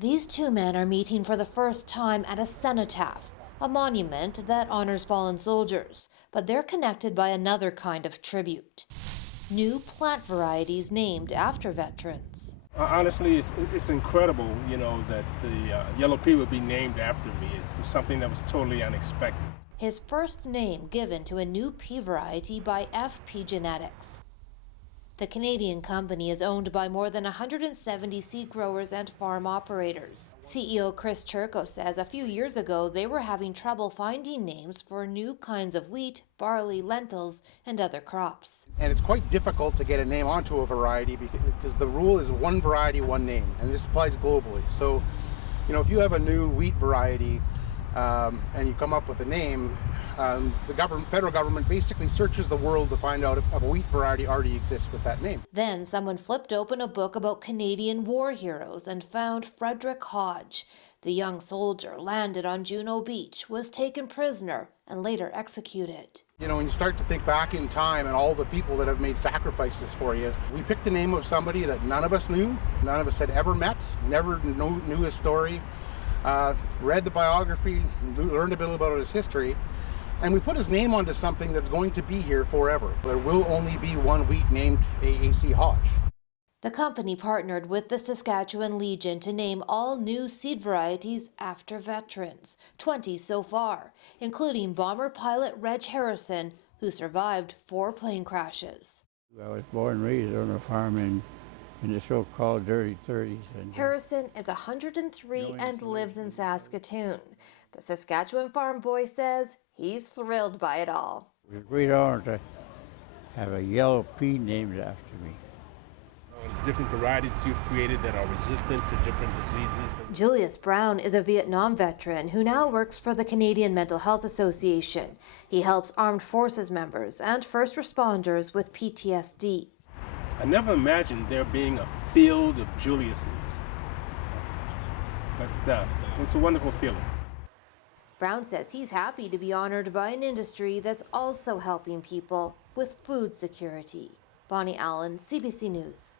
These two men are meeting for the first time at a cenotaph, a monument that honors fallen soldiers, but they're connected by another kind of tribute. New plant varieties named after veterans. Honestly, it's incredible, that the yellow pea would be named after me. It's something that was totally unexpected. His first name given to a new pea variety by FP Genetics. The Canadian company is owned by more than 170 seed growers and farm operators. CEO Chris Turco says a few years ago they were having trouble finding names for new kinds of wheat, barley, lentils, and other crops. And it's quite difficult to get a name onto a variety because the rule is one variety, one name, and this applies globally. So, if you have a new wheat variety and you come up with a name, the federal government basically searches the world to find out if a wheat variety already exists with that name. Then someone flipped open a book about Canadian war heroes and found Frederick Hodge. The young soldier landed on Juno Beach, was taken prisoner, and later executed. When you start to think back in time and all the people that have made sacrifices for you, we picked the name of somebody that none of us knew, none of us had ever met, never knew his story, read the biography, learned a bit about his history, and we put his name onto something that's going to be here forever. There will only be one wheat named AAC Hodge. The company partnered with the Saskatchewan Legion to name all new seed varieties after veterans, 20 so far, including bomber pilot Reg Harrison, who survived 4 plane crashes. I was born and raised on a farm in the so-called dirty 30s. Harrison is 103 and lives in Saskatoon. The Saskatchewan farm boy says he's thrilled by it all. It was a great honor to have a yellow pea named after me. Different varieties you've created that are resistant to different diseases. Julius Brown is a Vietnam veteran who now works for the Canadian Mental Health Association. He helps armed forces members and first responders with PTSD. I never imagined there being a field of Juliuses, but it's a wonderful feeling. Brown says he's happy to be honored by an industry that's also helping people with food security. Bonnie Allen, CBC News.